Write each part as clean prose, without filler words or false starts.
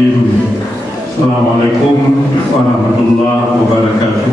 Assalamualaikum warahmatullahi wabarakatuh.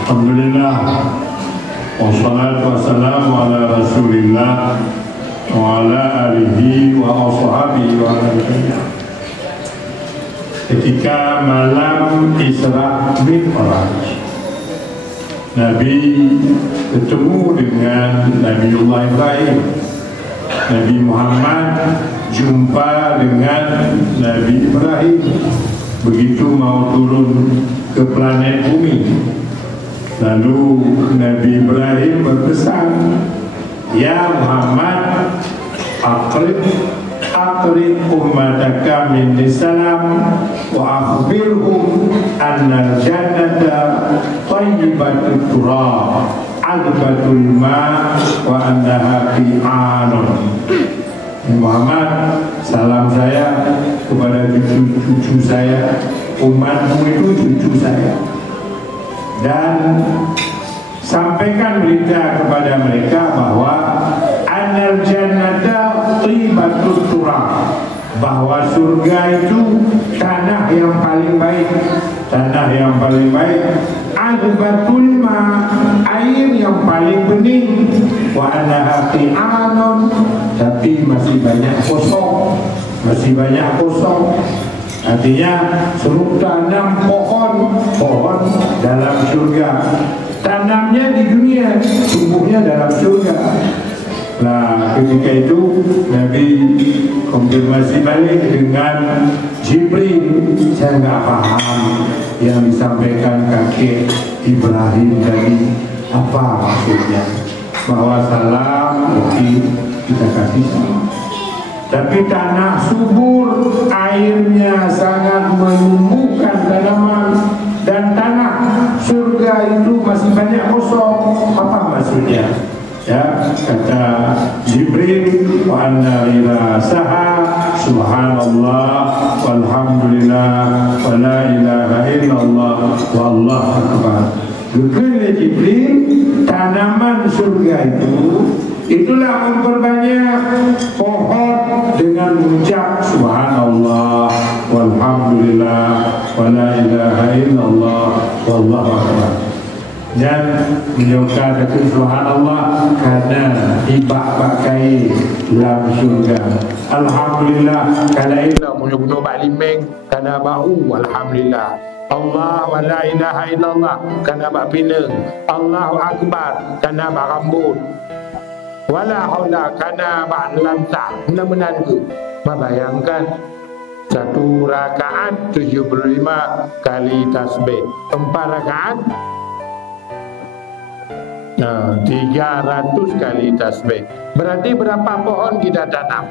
Alhamdulillah, wassalatu wassalamu ala rasulillah wa ala alihi wa ashabihi wa alihi. Ketika malam Isra Mi'raj, Nabi ketemu dengan Nabiullah Ibrahim. Nabi Muhammad jumpa dengan Nabi Ibrahim begitu mau turun ke planet bumi. Lalu Nabi Ibrahim berpesan, "Ya Muhammad, aqrib ummataka minni salam wa akhbirhum anna al-jannata thayyibatut turab adbatul ma wa annaha fi'anun." Muhammad, salam saya kepada cucu saya, umatmu itu cucu saya, dan sampaikan berita kepada mereka bahwa annal jannata thayyibatut turab, bahwa surga itu tanah yang paling baik, tanah yang paling baik, adbatul ma, air yang paling bening, wa annaha fi'anun, tapi masih banyak kosong, masih banyak kosong. Artinya suruh tanam pohon dalam surga, tanamnya di dunia, tumbuhnya dalam surga. Nah, ketika itu Nabi konfirmasi balik dengan Jibril, "Saya nggak paham yang disampaikan kakek Ibrahim tadi, apa maksudnya?" Bahwa salam kita kasih salam, tapi tanah subur, airnya sangat menumbuhkan tanaman, dan tanah surga itu masih banyak kosong. Apa maksudnya? Ya, kata Jibril, "Wa anna lila saha subhanallah walhamdulillah wa la ilaha illallah wallahu akbar." Berkata Jibril, tanaman surga itulah memperbanyak pohon dengan mengucap subhanallah walhamdulillah wa la ilaha illallah wallahu akbar. Dan beliau kata subhanallah karena ibak pakai dalam surga. Alhamdulillah kalau itu menyuguh bak limeng karena bau, alhamdulillah. Allah wa la ilaha illallah karena bak pinang. Allahu akbar karena bak rambut. Wala haula karena bak lantak menang-menangku. Bayangkan satu rakaat 75 kali tasbih, 4 rakaat 300 kali tasbih. Berarti berapa pohon kita tanam?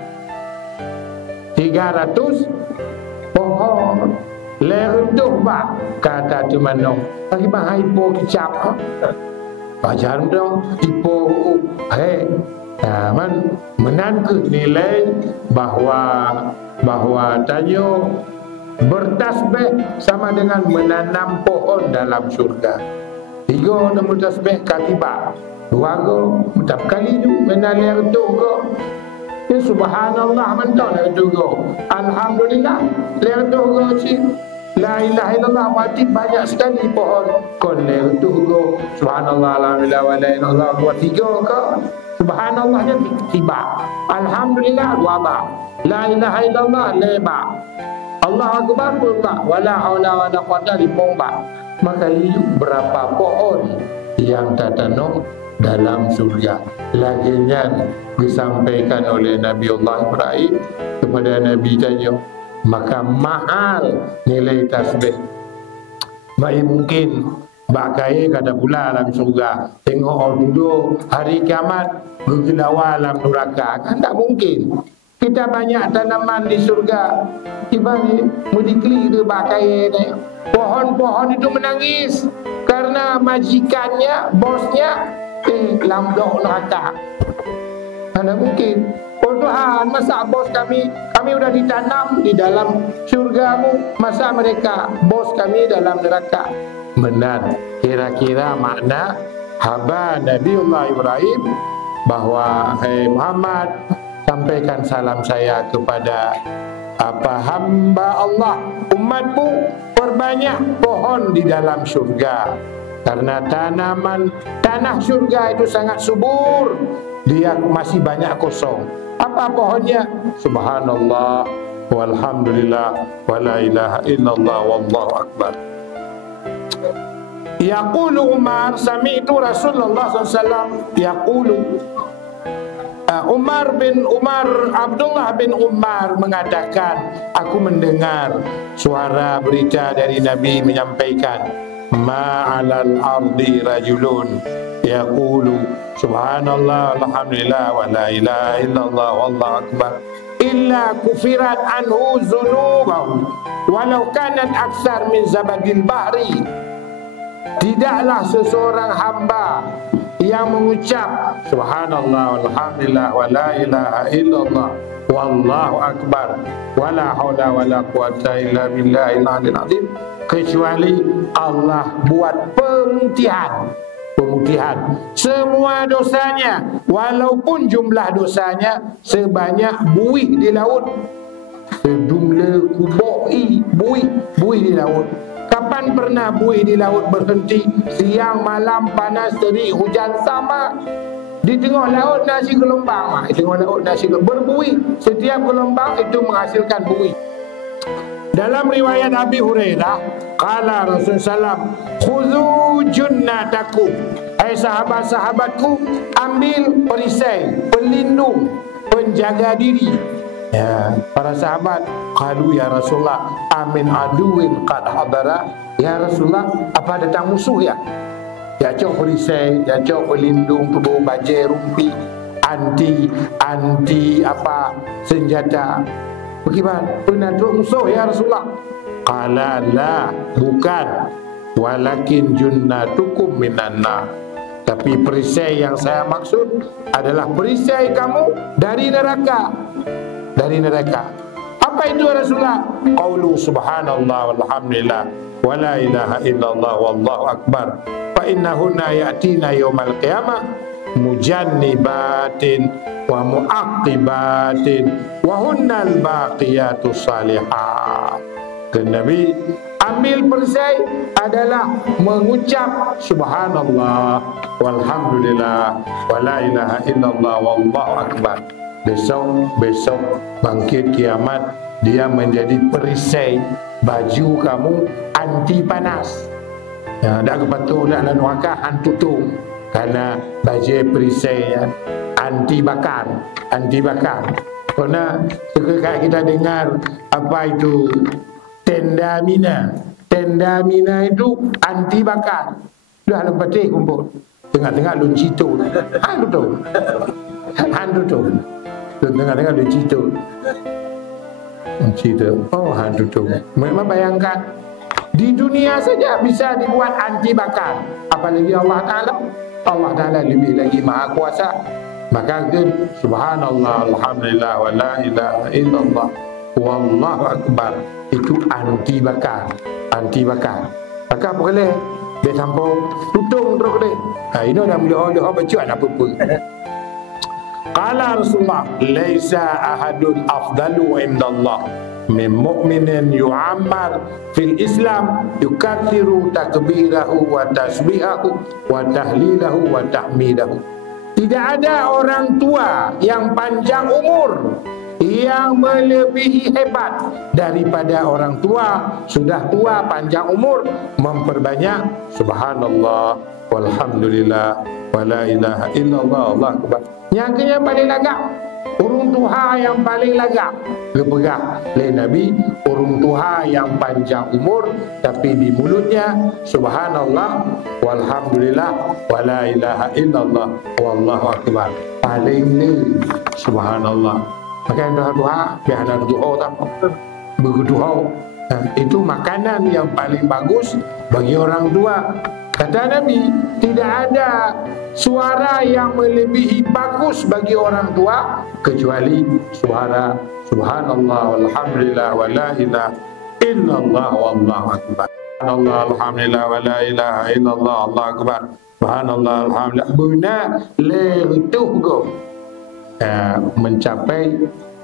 300 pohon. Lerduh bak kata temanong. Bagi bahai po kicap. Bajar dong ipo man menangkut nilai bahwa tanyo bertasbih sama dengan menanam pohon dalam surga. 3 nombor tasbih katiba, 2 go mutap kali tu menalir tu go. Ya subhanallah mentau ler tu go. Alhamdulillah ler tu go si. La ilaha illallah wajib banyak sekali pohon. Kon ler tu go. Subhanallah alhamdulillah wa la ilaha illallah 3 go. Subhanallahnya tiba. Alhamdulillah 2 ba. La ilaha illallah 5 ba. Allahu akbar 4 ba. Wala haula wala quwwata 5 ba. Maka berapa pohon yang tertanam dalam surga. Laginya disampaikan oleh Nabiullah Ibrahim kepada Nabi tanya, maka mahal nilai tasbih. Baik mungkin bakai kata pula dalam surga. Tengok orang duduk hari kiamat bergelawa dalam neraka, kan tak mungkin. Kita banyak tanaman di surga. Ibani mudikli dia bakai ni. Pohon-pohon itu menangis karena majikannya, bosnya lambok neraka. Mana mungkin? Oh Tuhan, masa bos kami sudah ditanam di dalam surgamu, masa mereka bos kami dalam neraka? Benar. Kira-kira makna haba Nabiullah Ibrahim bahwa Muhammad, sampaikan salam saya kepada hamba Allah, umatmu, perbanyak pohon di dalam syurga, karena tanah syurga itu sangat subur, dia masih banyak kosong. Apa pohonnya? Subhanallah walhamdulillah wala ilaha illallah wallahu akbar. Yaqulu Umar, sami'tu Rasulullah SAW yaqulu. Abdullah bin Umar mengatakan, aku mendengar suara berita dari Nabi menyampaikan, ma'alal ardi rajulun yaqulu subhanallah alhamdulillah wa la ilaha illallah wallahu akbar illa kufirat anhu zunubahu walau kanat aksar min zabadil bahri. Tidaklah seseorang hamba yang mengucap subhanallah walhamdulillah wa la ilaha illallah wallahu akbar wala haula wala quwata illa billahil aliyil azim, kecuali Allah buat pemutihan semua dosanya, walaupun jumlah dosanya sebanyak buih di laut, sejumlah buih di laut. Kapan pernah buih di laut berhenti? Siang, malam, panas, terik, hujan, sama. Di tengah laut nasi gelombang, berbuih. Setiap gelombang itu menghasilkan buih. Dalam riwayat Abi Hurairah, qala Rasulullah SAW, khudhu junnatakum, hai sahabat-sahabatku, ambil perisai, pelindung, penjaga diri. Ya, para sahabat, qalu ya Rasulullah, amin aduin qad hadara. Ya Rasulullah, apa datang musuh ya? Ya cok perisai, ya cok pelindung tubuh, bajai, rumpi, anti senjata. Bagaimana? Penaduk musuh ya Rasulullah? Qala la, bukan, walakin junnatukum minan nar. Tapi perisai yang saya maksud adalah perisai kamu dari neraka. Dari neraka. Apa itu Rasulullah? Qaulu subhanallah walhamdulillah wa la ilaha illallah wallahu akbar. Fa innahunna ya'tina yaumal qiyamah mujannibatin wa mu'aqibatin wa hunnal baqiyatus salihat. Dan Nabi ambil perisai adalah mengucap subhanallah walhamdulillah wa la ilaha illallah wallahu akbar. Besok bangkit kiamat, dia menjadi perisai baju kamu anti panas. Ya, dak kepatu nak neraka hantu tu. Karena baju perisai ya, anti bakar. Karena sekarang kita dengar apa itu tenda mina itu anti bakar. Dah dalam peti kumpul. Tengah-tengah luncito. Hantu tu. Tengah-tengah luncito. Oh, hantu tu. Memang bayangkan di dunia saja bisa dibuat anti bakar. Apalagi Allah Ta'ala lebih lagi maha kuasa. Maka subhanallah alhamdulillah wa la ilaha illallah wallahu akbar, itu anti bakar. Maka boleh dia tampau tutung terus boleh. Ini dah mula baca apa pun. Qala Rasulullah, laisa ahadun afdalu indallah min mu'minin yu'ammar fil Islam yukathiru takbirahu wa tasbihahu wa tahlilahu wa tahmidahu. Tidak ada orang tua yang panjang umur yang melebihi hebat daripada orang tua sudah tua panjang umur memperbanyak subhanallah walhamdulillah wa la ilaha illallah Allah akbar. Yang paling lagak urung tuha yang paling lagak lepegah oleh Nabi, urung tuha yang panjang umur tapi di mulutnya subhanallah walhamdulillah wa la ilaha illallah wallahu akbar. Paling ni subhanallah. Maka yang doa biar ada doa tak berdoa. Itu makanan yang paling bagus bagi orang tua. Kata Nabi, tidak ada suara yang melebihi bagus bagi orang tua kecuali suara subhanallah walhamdulillah wa la ilaha illallah wallahu akbar. Subhanallah alhamdulillah wa la ilaha illallah Allah akbar. Subhanallah alhamdulillah. Buna le tuh go. mencapai,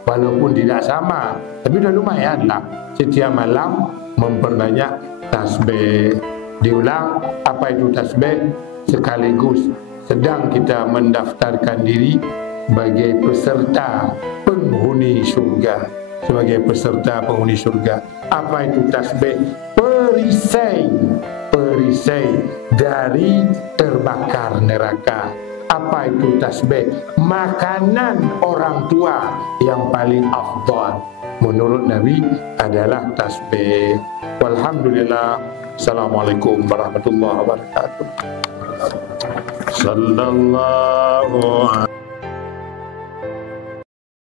walaupun tidak sama, tapi udah lumayan lah. Setiap malam memperbanyak tasbih. Diulang, apa itu tasbih? Sekaligus sedang kita mendaftarkan diri sebagai peserta penghuni surga. Sebagai peserta penghuni surga. Apa itu tasbih? Perisai dari terbakar neraka. Apa itu tasbih? Makanan orang tua yang paling afdal menurut Nabi adalah tasbih. Walhamdulillah. Assalamualaikum warahmatullahi wabarakatuh. Sallallahu